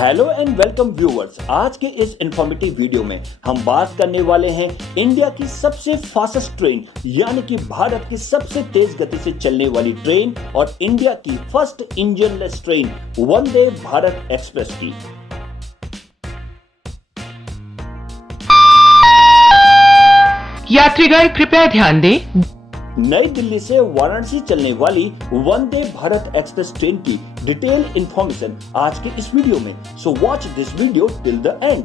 Hello and welcome viewers. आज के इस इंफॉर्मेटिव वीडियो में हम बात करने वाले हैं इंडिया की सबसे फास्टेस्ट ट्रेन यानी कि भारत की सबसे तेज गति से चलने वाली ट्रेन और इंडिया की फर्स्ट इंजनलेस ट्रेन वंदे भारत एक्सप्रेस की। यात्रीगण कृपया ध्यान दें। नई दिल्ली से वाराणसी चलने वाली वंदे भारत एक्सप्रेस ट्रेन की डिटेल इंफॉर्मेशन आज के इस वीडियो में। So watch this video till the end.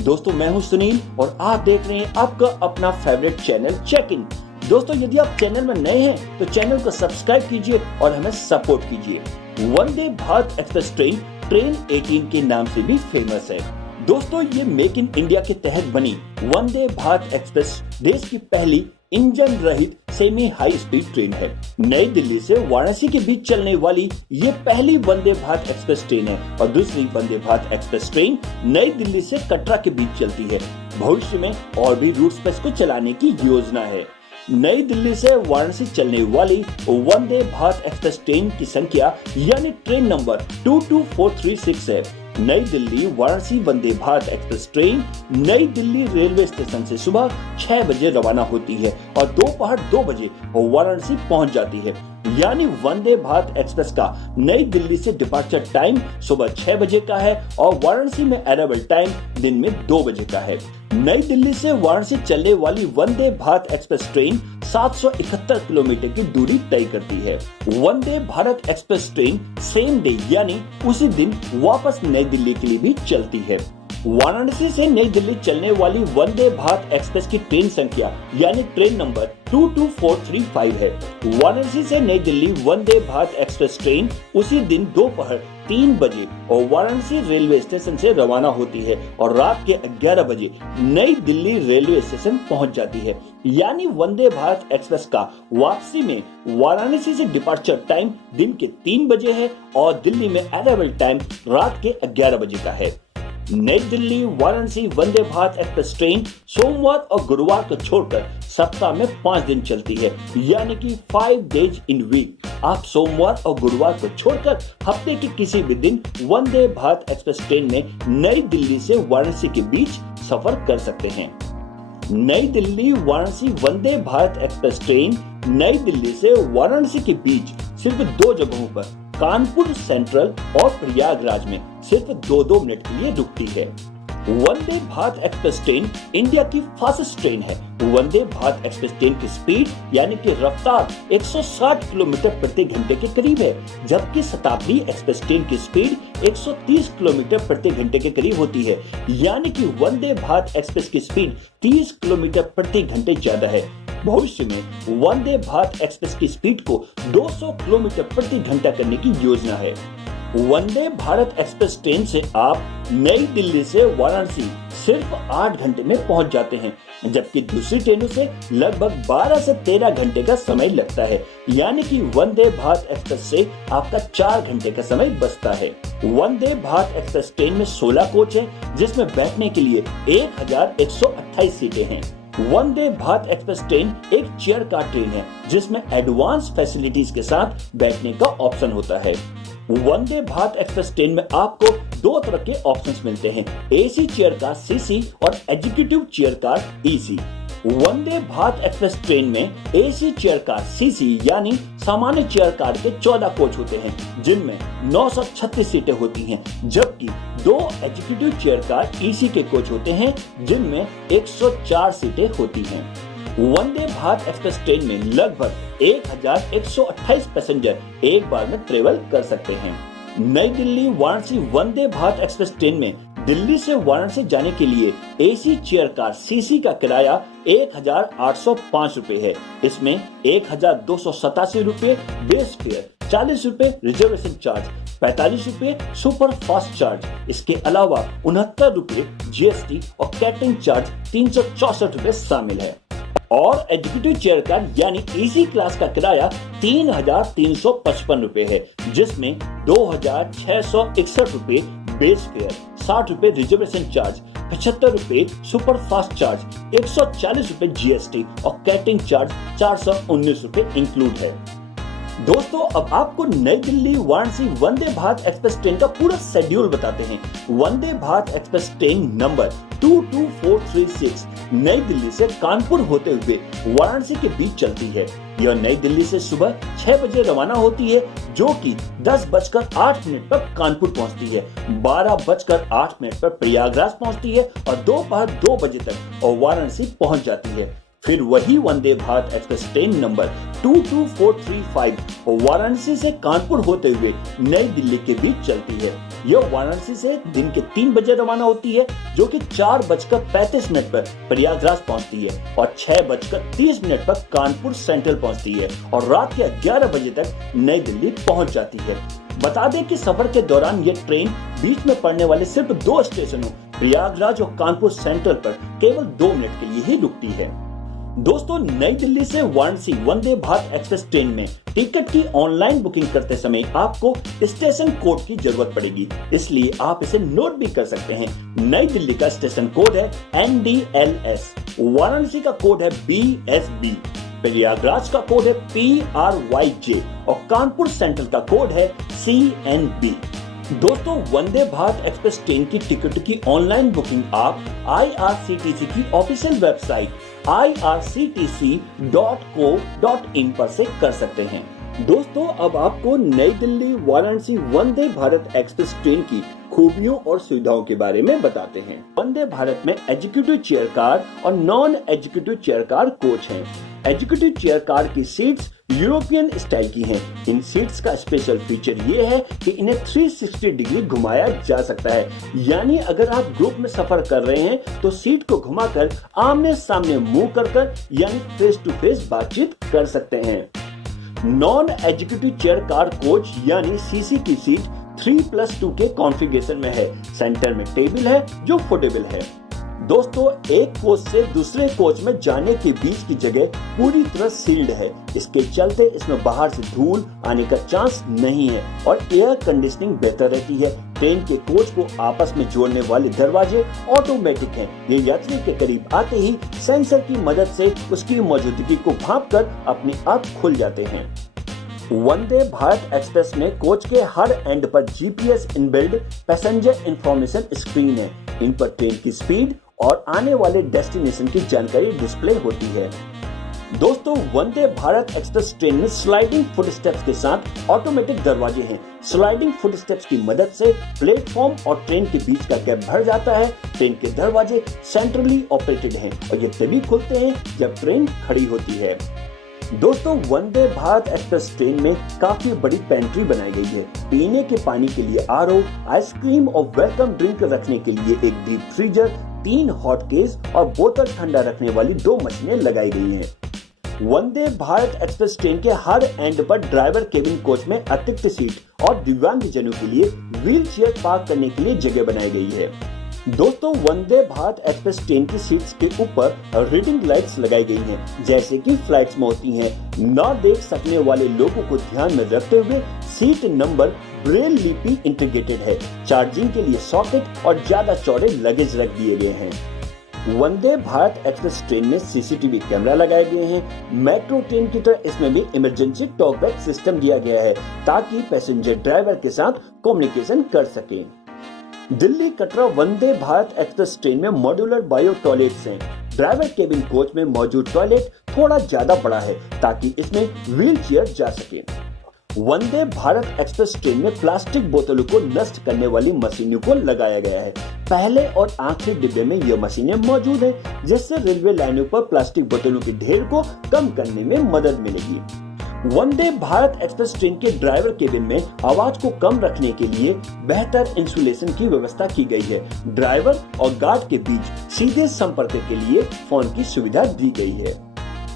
दोस्तों, मैं हूं सुनील और आप देख रहे हैं आपका अपना फेवरेट चैनल चेक इन। दोस्तों, यदि आप चैनल में नए हैं तो चैनल को सब्सक्राइब कीजिए और हमें सपोर्ट कीजिए। वंदे भारत एक्सप्रेस ट्रेन 18 के नाम से भी फेमस है। दोस्तों, ये मेक इन इंडिया के तहत बनी वंदे भारत एक्सप्रेस देश की पहली इंजन रहित सेमी हाई स्पीड ट्रेन है। नई दिल्ली से वाराणसी के बीच चलने वाली ये पहली वंदे भारत एक्सप्रेस ट्रेन है और दूसरी वंदे भारत एक्सप्रेस ट्रेन नई दिल्ली से कटरा के बीच चलती है। भविष्य में और भी रूट्स पर इसको चलाने की योजना है। नई दिल्ली से वाराणसी चलने वाली वंदे भारत एक्सप्रेस ट्रेन की संख्या यानी ट्रेन नंबर 22436 है। नई दिल्ली वाराणसी वंदे भारत एक्सप्रेस ट्रेन नई दिल्ली रेलवे स्टेशन से सुबह 6 बजे रवाना होती है और दोपहर 2 बजे वाराणसी पहुंच जाती है। यानी वंदे भारत एक्सप्रेस का नई दिल्ली से डिपार्चर टाइम सुबह 6 बजे का है और वाराणसी में अराइवल टाइम दिन में 2 बजे का है। नई दिल्ली से वाराणसी चलने वाली Vande Bharat express train 771 kilometre की दूरी तय करती है। Vande Bharat express train same day यानी उसी दिन वापस नई दिल्ली के लिए भी चलती है। वाराणसी से नई दिल्ली चलने वाली वंदे भारत एक्सप्रेस की ट्रेन संख्या यानी ट्रेन नंबर 22435 है। वाराणसी से नई दिल्ली वंदे भारत एक्सप्रेस ट्रेन उसी दिन दोपहर 3 बजे और वाराणसी रेलवे स्टेशन से रवाना होती है और रात के 11 बजे नई दिल्ली रेलवे स्टेशन पहुंच जाती है। यानी वंदे भारत एक्सप्रेस का वापसी में वाराणसी से डिपार्चर टाइम दिन के 3 बजे है और दिल्ली में अराइवल टाइम रात के 11 बजे का है। नई दिल्ली वाराणसी वंदे भारत एक्सप्रेस ट्रेन सोमवार और गुरुवार को छोड़कर सप्ताह में 5 दिन चलती है यानी कि 5 डेज इन वीक। आप सोमवार और गुरुवार को छोड़कर हफ्ते के किसी भी दिन वंदे भारत एक्सप्रेस ट्रेन में नई दिल्ली से वाराणसी के बीच सफर कर सकते हैं। नई दिल्ली वाराणसी वंदे भारत एक्सप्रेस ट्रेन नई दिल्ली से वाराणसी के बीच सिर्फ 2 जगहों पर कानपुर सेंट्रल और प्रयागराज में सिर्फ 2-2 मिनट के लिए रुकती है। Vande Bharat express train India की फास्टेस्ट ट्रेन है। वंदे भारत एक्सप्रेस ट्रेन की स्पीड यानी कि रफ्तार 160 किलोमीटर प्रति घंटे के करीब है, जबकि शताब्दी एक्सप्रेस ट्रेन की स्पीड 130 किलोमीटर प्रति घंटे के करीब होती है। यानी कि वंदे भारत एक्सप्रेस की स्पीड 30 किलोमीटर प्रति घंटे ज्यादा है। भविष्य में वंदे भारत एक्सप्रेस की स्पीड को 200 किलोमीटर प्रति घंटा करने की योजना है। वंदे भारत एक्सप्रेस ट्रेन से आप नई दिल्ली से वाराणसी सिर्फ 8 घंटे में पहुंच जाते हैं, जबकि दूसरी ट्रेनों से लगभग 12 से 13 घंटे का समय लगता है। यानी कि वंदे भारत एक्सप्रेस से आपका 4 घंटे का समय बचता है। वंदे भारत एक्सप्रेस ट्रेन में 16 कोच है, जिसमें बैठने के लिए 1128 सीटें हैं। वंदे भारत एक्सप्रेस ट्रेन एक चेयर कार ट्रेन है, जिसमें एडवांस फैसिलिटीज के साथ बैठने का ऑप्शन होता है। वंदे भारत एक्सप्रेस ट्रेन में आपको 2 तरह के ऑप्शंस मिलते हैं, एसी चेयर कार सीसी और एग्जीक्यूटिव चेयर कार ईसी। वंदे भारत एक्सप्रेस ट्रेन में एसी चेयर कार सीसी यानी सामान्य चेयर कार के 14 कोच होते हैं, जिनमें 936 सीटें होती हैं, जबकि 2 एग्जीक्यूटिव चेयर कार ईसी के कोच होते हैं, जिनमें 104 सीटें होती हैं। वंदे भारत एक्सप्रेस ट्रेन में लगभग 1128 पैसेंजर एक बार में ट्रेवल कर सकते हैं। नई दिल्ली वाराणसी वंदे भारत एक्सप्रेस ट्रेन में दिल्ली से वाराणसी जाने के लिए एसी चेयर कार सीसी का किराया 1805 रुपए है। इसमें 1287 रुपए बेस फेयर, 40 रुपए रिजर्वेशन चार्ज, 45 रुपए सुपर फास्ट चार्ज, इसके अलावा 69 रुपए जीएसटी और कैटरिंग चार्ज 364 रुपए शामिल है। और एग्जीक्यूटिव चेयर कार यानी ईसी क्लास का किराया 3355 रुपए है, जिसमें 2661 रुपए बेस फेयर, 60 रुपए रिजर्वेशन चार्ज, 75 रुपए सुपर फास्ट चार्ज, 140 रुपए जीएसटी और कैटरिंग चार्ज 419 रुपए इंक्लूड है। दोस्तों अब आपको नई दिल्ली वाराणसी वंदे भारत एक्सप्रेस ट्रेन का पूरा शेड्यूल बताते हैं। वंदे भारत एक्सप्रेस ट्रेन नंबर 22436 नई दिल्ली से कानपुर होते हुए वाराणसी के बीच चलती है। यह नई दिल्ली से सुबह 6 बजे रवाना होती है, जो कि 10:08 पर कानपुर पहुंचती है, 12:08 पर प्रयागराज पहुंचती है और दोपहर 2 बजे तक और वाराणसी पहुंच जाती है। फिर वही Vande Bharat express train number 22435 Varanasi से कानपुर होते हुए नई दिल्ली के बीच चलती है। यह वाराणसी से दिन के 3 बजे रवाना होती है, जो कि 4:35 पर प्रयागराज पहुंचती है और 6:30 पर कानपुर सेंट्रल पहुंचती है और रात के 11 बजे तक नई दिल्ली पहुंच जाती है। बता दें कि सफर के दौरान ये ट्रेन बीच में पड़ने वाले सिर्फ 2 स्टेशनों प्रयागराज और कानपुर सेंट्रल पर केवल 2 मिनट के लिए ही रुकती है। दोस्तों नई दिल्ली से वाराणसी वंदे भारत एक्सप्रेस ट्रेन में टिकट की ऑनलाइन बुकिंग करते समय आपको स्टेशन कोड की जरूरत पड़ेगी, इसलिए आप इसे नोट भी कर सकते हैं। नई दिल्ली का स्टेशन कोड है NDLS, वाराणसी का कोड है BSB, प्रयागराज का कोड है PRYJ और कानपुर सेंट्रल का कोड है CNB। दोस्तों वंदे भारत एक्सप्रेस ट्रेन की टिकट की ऑनलाइन बुकिंग आप IRCTC की ऑफिशियल वेबसाइट irctc.co.in पर से कर सकते हैं। दोस्तों अब आपको नई दिल्ली वाराणसी वंदे भारत एक्सप्रेस ट्रेन की खूबियों और सुविधाओं के बारे में बताते हैं। वंदे भारत में एग्जीक्यूटिव चेयर कार और non executive chair car coach हैं। एग्जीक्यूटिव चेयर कार की सीट्स यूरोपियन स्टाइल की हैं। इन सीट्स का स्पेशल फीचर ये है कि इन्हें 360 डिग्री घुमाया जा सकता है, यानी अगर आप ग्रुप में सफर कर रहे हैं तो सीट को घुमाकर आमने सामने मुंह कर यानी फेस टू फेस बातचीत कर सकते हैं। Non executive chair car coach यानी CC की सीट 3+2 के कॉन्फ़िगरेशन में है। सेंटर में टेबल है जो फोल्डेबल है। दोस्तों एक कोच से दूसरे कोच में जाने के बीच की जगह पूरी तरह सील्ड है, इसके चलते इसमें बाहर से धूल आने का चांस नहीं है और एयर कंडीशनिंग बेहतर रहती है। ट्रेन के कोच को आपस में जोड़ने वाले दरवाजे ऑटोमेटिक हैं। ये यात्री के करीब आते ही सेंसर की मदद से उसकी मौजूदगी को भांपकर अपने आप खुल जाते हैं। वंदे भारत एक्सप्रेस में कोच के हर एंड पर GPS inbuilt passenger information screen है। इन पर ट्रेन की स्पीड और आने वाले डेस्टिनेशन की जानकारी डिस्प्ले होती है। दोस्तों वंदे भारत एक्सप्रेस ट्रेन में स्लाइडिंग फुटस्टेप्स के साथ ऑटोमेटिक दरवाजे हैं। स्लाइडिंग फुटस्टेप्स की मदद से प्लेटफॉर्म और ट्रेन के बीच का गैप भर जाता है। ट्रेन के दरवाजे सेंट्रली ऑपरेटेड हैं और ये तभी खुलते हैं जब ट्रेन खड़ी होती है। दोस्तों वंदे भारत एक्सप्रेस ट्रेन में काफी बड़ी पेंट्री बनाई गई है। पीने के पानी के लिए RO, आइसक्रीम और वेलकम ड्रिंक रखने के लिए एक डीप फ्रीजर, 3 हॉट केस और बोतल ठंडा रखने वाली 2 मशीनें लगाई गई हैं। वंदे भारत एक्सप्रेस ट्रेन के हर एंड पर ड्राइवर केबिन कोच में अतिरिक्त सीट और दिव्यांगजनों के लिए व्हील चेयर पार्क करने के लिए जगह बनाई गई है। दोस्तों वंदे भारत एक्सप्रेस ट्रेन की सीट्स के ऊपर रीडिंग लाइट्स लगाई गई हैं, जैसे कि फ्लाइट्स में होती हैं। न देख सकने वाले लोगों को ध्यान में रखते हुए सीट नंबर ब्रेल लिपि इंटीग्रेटेड है। चार्जिंग के लिए सॉकेट और ज्यादा चौड़े लगेज रख दिए गए हैं। वंदे भारत एक्सप्रेस ट्रेन में CCTV कैमरा लगाए गए हैं। मेट्रो ट्रेन की तरह इसमें भी इमरजेंसी टॉकबैक सिस्टम दिया गया है, ताकि पैसेंजर ड्राइवर के साथ कम्युनिकेशन कर सकें। दिल्ली कटरा वंदे भारत एक्सप्रेस ट्रेन में मॉड्यूलर बायो टॉयलेट्स हैं। ड्राइवर केबिन कोच में मौजूद टॉयलेट थोड़ा ज्यादा बड़ा है, ताकि इसमें व्हील चेयर जा सके। वंदे भारत एक्सप्रेस ट्रेन में प्लास्टिक बोतलों को नष्ट करने वाली मशीनों को लगाया गया है। पहले और आखिरी डिब्बे में ये मशीनें मौजूद हैं, जिससे रेलवे लाइनों पर प्लास्टिक बोतलों के ढेर को कम करने में मदद मिलेगी। वंदे भारत एक्सप्रेस ट्रेन के ड्राइवर केबिन में आवाज को कम रखने के लिए बेहतर इंसुलेशन की व्यवस्था की गई है। ड्राइवर और गार्ड के बीच सीधे संपर्क के लिए फोन की सुविधा दी गई है।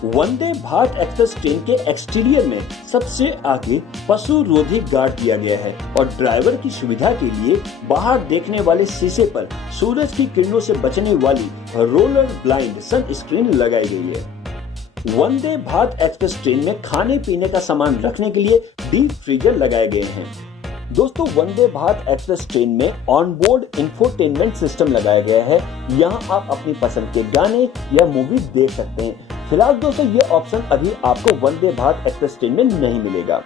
वंदे भारत एक्सप्रेस ट्रेन के एक्सटीरियर में सबसे आगे पशु रोधी गार्ड दिया गया है और ड्राइवर की सुविधा के लिए बाहर देखने वाले शीशे पर सूरज की किरणों से बचने वाली रोलर ब्लाइंड सन स्क्रीन लगाई गई है। वंदे भारत एक्सप्रेस ट्रेन में खाने पीने का सामान रखने के लिए डीप फ्रीजर लगाए गए हैं। दोस्तों वंदे भारत एक्सप्रेस ट्रेन में ऑनबोर्ड इंफोटेनमेंट सिस्टम लगाया गया है। यहाँ आप अपनी पसंद के गाने या मूवी देख सकते हैं। फिलहाल दोस्तों ये ऑप्शन अभी आपको वंदे भारत एक्सप्रेस ट्रेन में नहीं मिलेगा।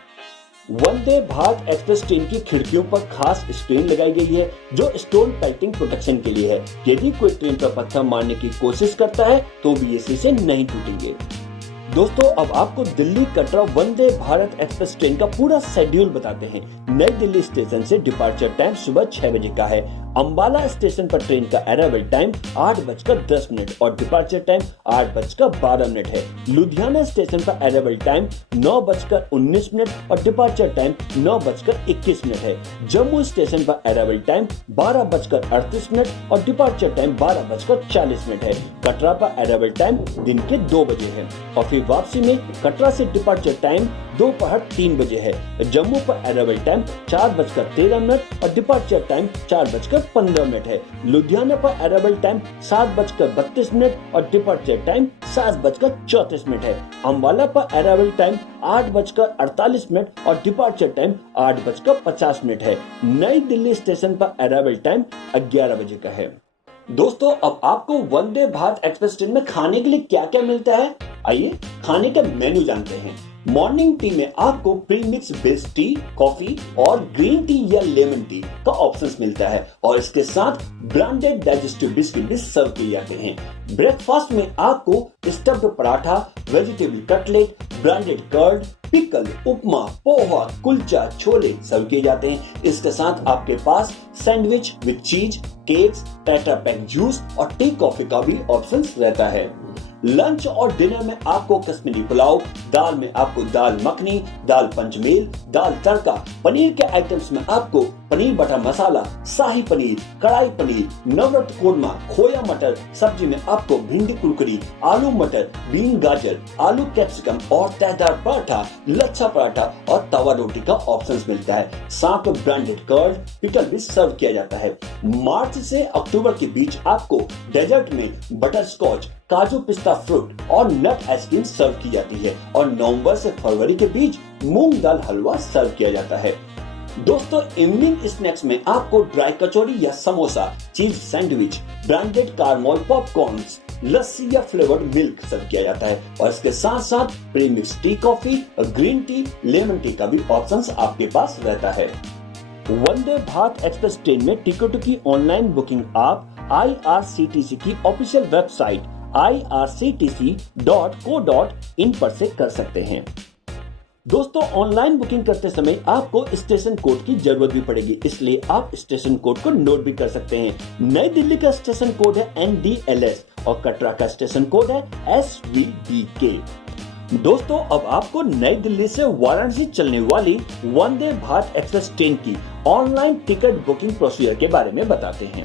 वंदे भारत एक्सप्रेस ट्रेन की खिड़कियों पर खास स्क्रीन लगाई गई है जो स्टोन पेल्टिंग प्रोटेक्शन के लिए है। यदि कोई ट्रेन पर पत्थर मारने की कोशिश करता है तो भी ये शीशे नहीं टूटेंगे। दोस्तों अब आपको दिल्ली कटरा वंदे भारत एक्सप्रेस ट्रेन का पूरा शेड्यूल बताते हैं। नई दिल्ली स्टेशन से डिपार्चर टाइम सुबह 6 बजे का है। अंबाला स्टेशन पर ट्रेन का अराइवल टाइम 8:10 और डिपार्चर टाइम 8:12 है। लुधियाना स्टेशन पर अराइवल टाइम 9:19 और डिपार्चर टाइम 9:21 है। जम्मू स्टेशन पर अराइवल टाइम 12:38 और डिपार्चर टाइम 12:40 है। कटरा पर अराइवल टाइम दिन के 2 बजे है और फिर वापसी में कटरा से डिपार्चर टाइम दोपहर 3 बजे है। जम्मू पर अराइवल टाइम 4:13 और डिपार्चर टाइम 4:15 है। लुधियाना पर अराइवल टाइम 7:32 और डिपार्चर टाइम 7:34 है। अंबाला पर अराइवल टाइम 8:48 और डिपार्चर टाइम 8:50 है। नई दिल्ली स्टेशन पर अराइवल टाइम 11 बजे का है। दोस्तों अब आपको वंदे भारत एक्सप्रेस ट्रेन में खाने के लिए क्या क्या मिलता है, आइए खाने का मेन्यू जानते हैं। मॉर्निंग टी में आपको प्रीमिक्स बेस्ड टी, कॉफी और ग्रीन टी या लेमन टी का ऑप्शंस मिलता है और इसके साथ ब्रांडेड डाइजेस्टिव बिस्किट भी सर्व किए जाते हैं। ब्रेकफास्ट में आपको stuffed paratha, vegetable cutlet, branded curd, pickle, upma, poha, kulcha, chole serve किए जाते हैं। इसके साथ आपके पास sandwich with cheese, cakes, tetra pack juice और टी कॉफी का भी ऑप्शंस रहता है। लंच और डिनर में आपको कश्मीरी पुलाव, दाल में आपको दाल मखनी, दाल पंचमेल, दाल तड़का, पनीर के आइटम्स में आपको पनीर बटर मसाला, शाही पनीर, कढ़ाई पनीर, नवरत्न कोरमा, खोया मटर, सब्जी में आपको भिंडी कुरकुरी, आलू मटर, बीन गाजर, आलू कैप्सिकम और तहदार पराठा, लच्छा पराठा और तवा रोटी का ऑप्शंस मिलता है। साथ में ब्रांडेड कर्ड, पिकल भी सर्व किया जाता है। मार्च से अक्टूबर के बीच आपको डेजर्ट में बटर स्कॉच, काजू पिस्ता फ्रूट और नट आइसक्रीम सर्व की जाती है और नवंबर से फरवरी के बीच मूंग दाल हलवा सर्व किया जाता है। दोस्तों इवनिंग स्नैक्स में आपको ड्राई कचौरी या samosa, cheese sandwich, branded caramel popcorns, lassi या फ्लेवर्ड मिल्क सर्व किया जाता है और इसके साथ साथ प्रीमिक्स टी कॉफी और ग्रीन टी, लेमन टी का भी ऑप्शंस आपके पास रहता है। वंदे भारत एक्सप्रेस ट्रेन में टिकटों की ऑनलाइन बुकिंग आप IRCTC की ऑफिशियल वेबसाइट irctc.co.in पर से कर सकते हैं। दोस्तों ऑनलाइन बुकिंग करते समय आपको स्टेशन कोड की जरूरत भी पड़ेगी, इसलिए आप स्टेशन कोड को नोट भी कर सकते हैं। नई दिल्ली का स्टेशन कोड है NDLS और कटरा का स्टेशन कोड है SVDK। दोस्तों अब आपको नई दिल्ली से वाराणसी चलने वाली वंदे भारत एक्सप्रेस ट्रेन की ऑनलाइन टिकट बुकिंग प्रोसीजर के बारे में बताते हैं।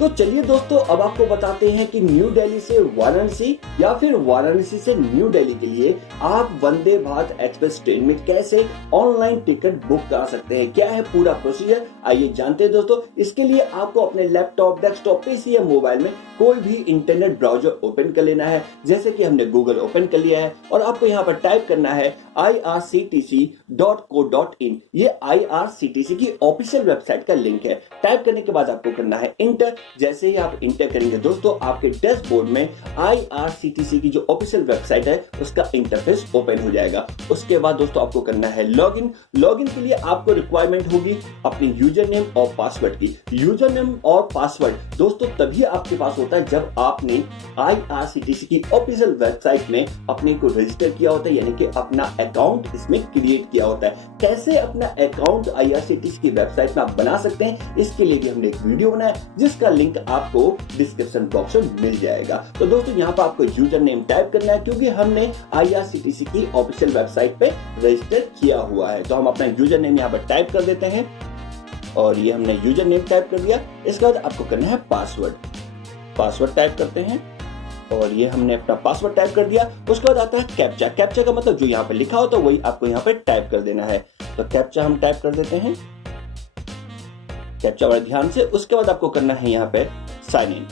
तो चलिए दोस्तों अब आपको बताते हैं कि न्यू दिल्ली से वाराणसी या फिर वाराणसी से न्यू दिल्ली के लिए आप वंदे भारत एक्सप्रेस ट्रेन में कैसे ऑनलाइन टिकट बुक करा सकते हैं, क्या है पूरा प्रोसीजर, आइए जानते हैं दोस्तों। इसके लिए आपको अपने लैपटॉप, डेस्कटॉप, पीसी या मोबाइल में कोई भी इंटरनेट ब्राउजर ओपन कर लेना है। जैसे कि हमने गूगल ओपन कर लिया है और आपको यहाँ पर टाइप करना है irctc.co.in। ये IRCTC की ऑफिशियल वेबसाइट का लिंक है। टाइप करने के बाद आपको करना है इंटर। जैसे ही आप इंटर करेंगे दोस्तों आपके डैशबोर्ड में IRCTC की जो ऑफिशियल वेबसाइट है उसका इंटरफेस ओपन हो जाएगा। उसके बाद दोस्तों आपको करना है लॉगिन। लॉगिन के लिए आपको रिक्वायरमेंट होगी अपनी यूजर नेम और पासवर्ड की। यूजर नेम और पासवर्ड दोस्तों तभी आपके पास होता है जब आपने IRCTC की ऑफिशियल वेबसाइट में अपने को रजिस्टर किया होता है, यानी कि अपना अकाउंट इसमें क्रिएट किया होता है। कैसे अपना अकाउंट IRCTC की वेबसाइट में आप बना सकते हैं, इसके लिए भी हमने एक वीडियो बनाया जिसका लिंक आपको डिस्क्रिप्शन बॉक्स में मिल जाएगा। तो दोस्तों यहाँ पर आपको यूजर नेम टाइप करना है क्योंकि हमने IRCTC की ऑफिशियल वेबसाइट पे रजिस्टर किया हुआ है। तो हम अपना यूजर नेम यहाँ पर टाइप कर देते हैं और ये हमने यूजर नेम टाइप कर दिया। इसके बाद आपको करना है पासवर्ड। पासवर्ड टाइप करते हैं और ये हमने अपना पासवर्ड टाइप कर दिया। उसके बाद आता है कैप्चा। कैप्चा का मतलब जो यहाँ पे लिखा होता है वही आपको यहाँ पे टाइप कर देना है। तो कैप्चा हम टाइप कर देते हैं, कैप्चा बड़े ध्यान से। उसके बाद आपको करना है यहाँ पे साइन इन।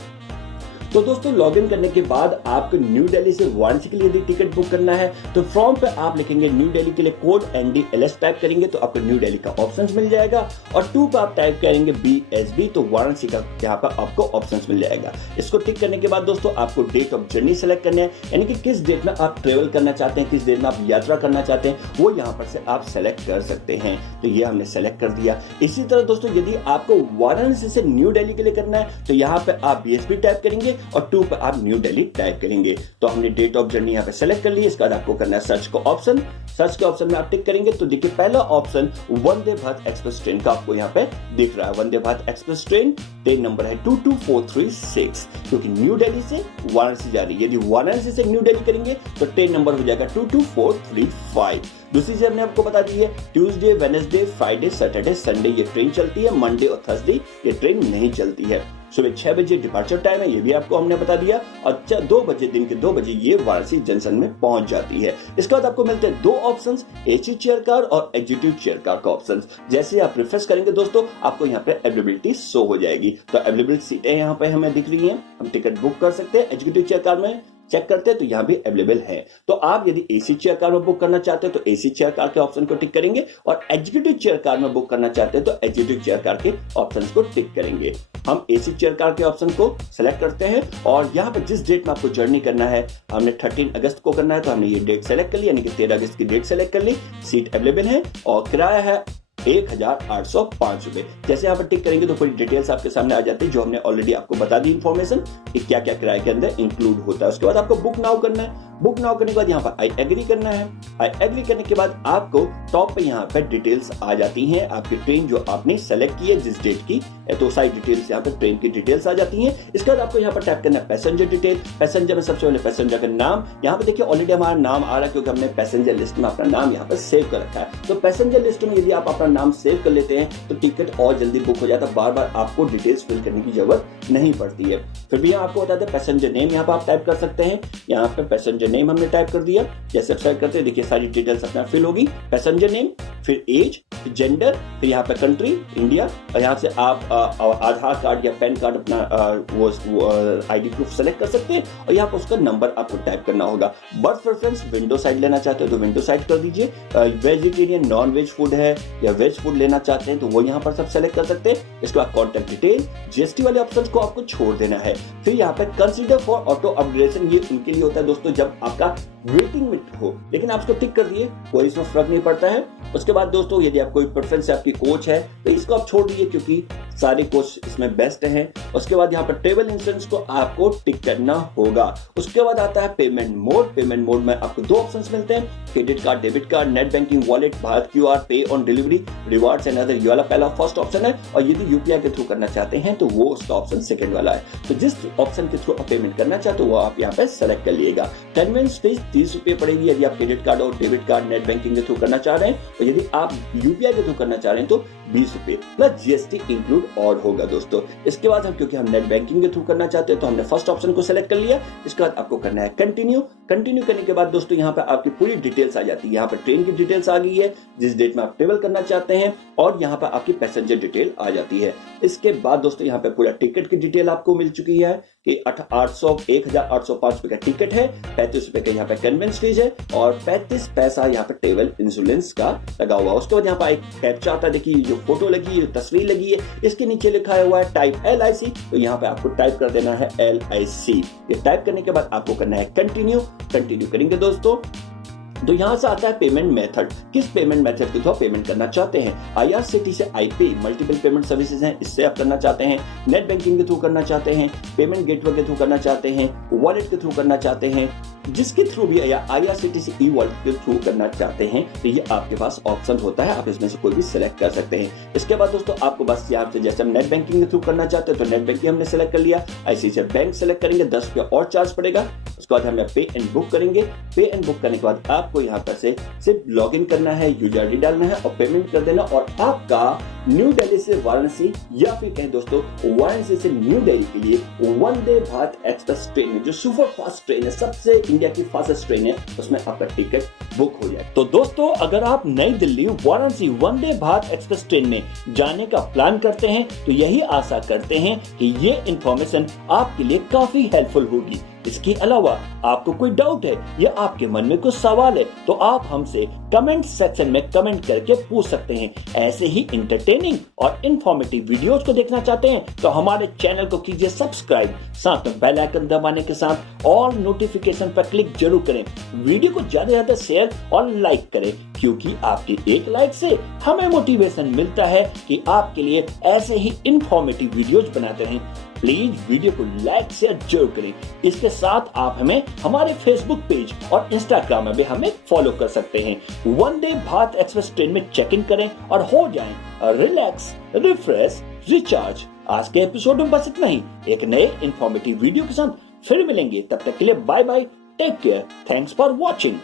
तो दोस्तों लॉग इन करने के बाद आपको न्यू दिल्ली से वाराणसी के लिए यदि टिकट बुक करना है तो फॉर्म पे आप लिखेंगे न्यू दिल्ली के लिए कोड NDLS टाइप करेंगे तो आपको न्यू दिल्ली का ऑप्शन मिल जाएगा, और 2 पे आप टाइप करेंगे BSB तो वाराणसी का यहाँ पर आपको ऑप्शन मिल जाएगा। इसको टिक करने के बाद दोस्तों आपको डेट ऑफ जर्नी सेलेक्ट करना है, यानी कि किस डेट में आप ट्रेवल करना चाहते हैं, किस डेट में आप यात्रा करना चाहते हैं, वो यहाँ पर से आप सेलेक्ट कर सकते हैं। तो ये हमने सेलेक्ट कर दिया। इसी तरह दोस्तों यदि आपको वाराणसी से न्यू दिल्ली के लिए करना है तो यहाँ पे आप BSB टाइप करेंगे और 2 पे आप न्यू दिल्ली टाइप करेंगे। तो हमने डेट ऑफ जर्नी यहाँ पे सेलेक्ट कर ली। इसके बाद आपको करना है सर्च का ऑप्शन। सर्च के ऑप्शन में आप टिक करेंगे तो देखिए पहला ऑप्शन वंदे भारत एक्सप्रेस ट्रेन का आपको यहाँ पे दिख रहा है। Vande Bharat express train number है 22436, क्योंकि न्यू दिल्ली से वाराणसी जा रही है। यदि वाराणसी से न्यू दिल्ली करेंगे तो ट्रेन नंबर हो जाएगा 22435। दूसरी चीज हमने आपको बता दी है Tuesday, Wednesday, Friday, Saturday, Sunday ये ट्रेन चलती है, मंडे और थर्सडे ये ट्रेन नहीं चलती है। सुबह 6 बजे डिपार्चर टाइम है, ये भी आपको हमने बता दिया, और 2 बजे दिन के 2 बजे ये वाराणसी जंक्शन में पहुंच जाती है। इसके बाद आपको मिलते हैं 2 ऑप्शंस, AC चेयर कार और एग्जीक्यूटिव चेयर कार का ऑप्शंस। जैसे आप रिफ्रेश करेंगे दोस्तों आपको यहाँ पे अवेलेबिलिटी शो हो जाएगी। तो अवेलेबल सीटें यहाँ पे हमें दिख रही हैं, हम टिकट बुक कर सकते हैं। एग्जीक्यूटिव चेयर कार में चेक करते हैं तो यहाँ भी अवेलेबल है। तो आप यदि AC चेयर कार में बुक करना चाहते हो तो AC चेयर कार के ऑप्शन को टिक करेंगे, और एग्जीक्यूटिव चेयर कार में बुक करना चाहते हैं तो एग्जीक्यूटिव चेयर कार के ऑप्शन को टिक करेंगे। हम AC चेयर कार के ऑप्शन को सेलेक्ट करते हैं, और यहाँ पर जिस डेट में आपको जर्नी करना है, हमने 13 अगस्त को करना है तो हमने ये डेट सेलेक्ट कर ली, यानी कि 13 अगस्त की डेट सेलेक्ट कर ली। सीट अवेलेबल है और किराया है 1805 रुपए। जैसे यहाँ पर टिक करेंगे तो पूरी डिटेल्स आपके सामने आ जाती है, जो हमने ऑलरेडी आपको बता दी इन्फॉर्मेशन कि क्या क्या किराए के अंदर इंक्लूड होता है। उसके बाद आपको बुक नाउ करना है। बुक नाउ करने के बाद यहाँ पर आई एग्री करना है। आई एग्री करने के बाद आपको टॉप पे यहाँ पर डिटेल्स आ जाती हैं, आपकी ट्रेन जो आपने सेलेक्ट की है जिस डेट की, तो सारी डिटेल्स यहाँ पर ट्रेन की डिटेल्स आ जाती हैं। इसके बाद आपको यहाँ पर टाइप करना है पैसेंजर डिटेल। पैसेंजर में सबसे पहले पैसेंजर का नाम, यहाँ पे देखिए ऑलरेडी हमारा नाम आ रहा है क्योंकि हमने पैसेंजर लिस्ट में अपना नाम यहाँ पर सेव कर रखा है। तो पैसेंजर लिस्ट में यदि आप अपना नाम सेव कर लेते हैं तो टिकट और जल्दी बुक हो जाता है, बार बार आपको डिटेल्स फिल करने की जरूरत नहीं पड़ती है। फिर भी आपको बता दें पैसेंजर नेम यहाँ पर आप टाइप कर सकते हैं। यहाँ पे पैसेंजर नेम हमने टाइप कर दिया। जैसे सेलेक्ट करते हैं देखिए सारी डिटेल्स अपना फिल होगी। पैसेंजर नेम, फिर एज, जेंडर, फिर यहाँ पे कंट्री इंडिया, और यहाँ से आप आधार कार्ड या पैन कार्ड अपना वो ID प्रूफ सेलेक्ट कर सकते हैं, और यहाँ पर उसका नंबर आपको टाइप करना होगा। बर्थ प्रेफरेंस विंडो साइड लेना चाहते हो तो विंडो साइड कर दीजिए। वेजिटेरियन नॉन वेज फूड है या वेज फूड लेना चाहते हैं तो वो यहाँ पर सब सेलेक्ट कर सकते हैं। इसके बाद कॉन्टैक्ट डिटेल, GST वाले ऑप्शन को आपको छोड़ देना है। फिर यहाँ पे कंसीडर फॉर ऑटो अपग्रेडेशन, ये उनके लिए होता है दोस्तों जब आपका वेटिंग में हो, लेकिन आप इसको टिक कर दिए, कोई इसमें फर्क नहीं पड़ता है। उसके बाद दोस्तों यदि आप कोई प्रेफरेंस है आपकी कोच है तो इसको आप छोड़ दीजिए क्योंकि सारे कोच इसमें बेस्ट हैं। उसके बाद यहाँ पर ट्रेवल इंश्योरेंस को आपको टिक करना होगा। उसके बाद आता है पेमेंट मोड। पेमेंट मोड में आपको 2 ऑप्शंस मिलते हैं, credit card, debit card, net banking, wallet, Bharat QR, पे on delivery, rewards and other. ये वाला पहला फर्स्ट ऑप्शन है, और यदि UPI के थ्रू करना चाहते हैं तो वो उसका ऑप्शन सेकंड वाला है। तो जिस ऑप्शन के थ्रू आप पेमेंट करना चाहते हो वो आप यहाँ पे सेलेक्ट कर लीजिएगा। कन्वेंस फीस 30 रुपए पड़ेगी यदि आप क्रेडिट कार्ड और डेबिट कार्ड नेट बैंकिंग के थ्रू करना चाह रहे हैं, और यदि आप UPI के थ्रू करना चाह रहे हैं तो 20 रुपए प्लस GST इंक्लूड और होगा दोस्तों। इसके बाद हम क्योंकि हम नेट बैंकिंग के थ्रू करना चाहते हैं तो हमने फर्स्ट ऑप्शन को सेलेक्ट कर लिया। इसके बाद आपको करना है कंटिन्यू। कंटिन्यू करने के बाद दोस्तों यहाँ पे आपकी पूरी डिटेल्स आ जाती है। यहाँ पर ट्रेन की डिटेल्स आ गई है, जिस डेट में आप ट्रेवल करना चाहते हैं, और यहाँ पर आपकी पैसेंजर डिटेल आ जाती है। इसके बाद दोस्तों यहाँ पे पूरा टिकट की डिटेल आपको मिल चुकी है कि 1805 रुपए का टिकट है, 35 रुपए का यहाँ पे कन्वेंस फीस है, और 35 पैसा यहाँ पे ट्रेवल इंश्योरेंस का लगा हुआ है। उसके बाद यहाँ पे एक कैप्चा आता है, देखिए जो फोटो लगी है, तस्वीर लगी है, इसके नीचे लिखा हुआ है टाइप LIC, तो यहाँ पे आपको टाइप कर देना है LIC। ये टाइप करने के बाद आपको करना है कंटिन्यू। कंटिन्यू करेंगे दोस्तों तो यहां से आता है पेमेंट मेथड। किस पेमेंट मेथड के थ्रू पेमेंट करना चाहते हैं? IRCTC से iPay मल्टीपल पेमेंट सर्विसेज हैं, इससे आप करना चाहते हैं, नेट बैंकिंग के थ्रू करना चाहते हैं, पेमेंट गेटवे के थ्रू करना चाहते हैं, वॉलेट के थ्रू करना चाहते हैं, जिसके थ्रू भी या IRCTC e-वॉलेट के थ्रू करना चाहते हैं तो ये आपके पास ऑप्शन होता है, आप इसमें से कोई भी सिलेक्ट कर सकते हैं। इसके बाद दोस्तों आपको बस यहाँ से जैसे हम नेट बैंकिंग के थ्रू करना चाहते हैं तो नेट बैंकिंग हमने सेलेक्ट कर लिया, ICICI बैंक सेलेक्ट करेंगे, 10 रुपया और चार्ज पड़ेगा। उसके बाद हमें पे एंड बुक करेंगे। पे एंड बुक करने के बाद आपको यहाँ पर से सिर्फ लॉग इन करना है, यूजर ID डालना है और पेमेंट कर देना, और आपका न्यू दिल्ली से वाराणसी या फिर कहें दोस्तों वाराणसी से न्यू दिल्ली के लिए वंदे भारत एक्सप्रेस ट्रेन है, जो सुपर फास्ट ट्रेन है, सबसे इंडिया की फास्टेस्ट ट्रेन है, उसमें आपका टिकट बुक हो जाए। तो दोस्तों, अगर आप नई दिल्ली वाराणसी वंदे भारत एक्सप्रेस ट्रेन में जाने का प्लान करते हैं तो यही आशा करते हैं कि ये इंफॉर्मेशन आपके लिए काफी हेल्पफुल होगी। इसके अलावा आपको कोई डाउट है या आपके मन में कुछ सवाल है तो आप हमसे कमेंट सेक्शन में कमेंट करके पूछ सकते हैं। ऐसे ही इंटरटेनिंग और इंफॉर्मेटिव वीडियोस को देखना चाहते हैं तो हमारे चैनल को कीजिए सब्सक्राइब, साथ में बेल आइकन दबाने के साथ ऑल नोटिफिकेशन पर क्लिक जरूर करें। वीडियो को ज्यादा से ज्यादा शेयर और लाइक करें, क्योंकि आपके एक लाइक से हमें मोटिवेशन मिलता है कि आपके लिए ऐसे ही इंफॉर्मेटिव वीडियोस बनाते रहें। प्लीज वीडियो को लाइक शेयर जरूर करें। इसके साथ आप हमें हमारे फेसबुक पेज और इंस्टाग्राम में भी हमें फॉलो कर सकते हैं। वंदे भारत एक्सप्रेस ट्रेन में चेक इन करें और हो जाएं रिलैक्स, रिफ्रेश, रिचार्ज। आज के एपिसोड में बस इतना ही। एक नए इंफॉर्मेटिव वीडियो के साथ फिर मिलेंगे। तब तक के लिए bye bye, take care, thanks for watching.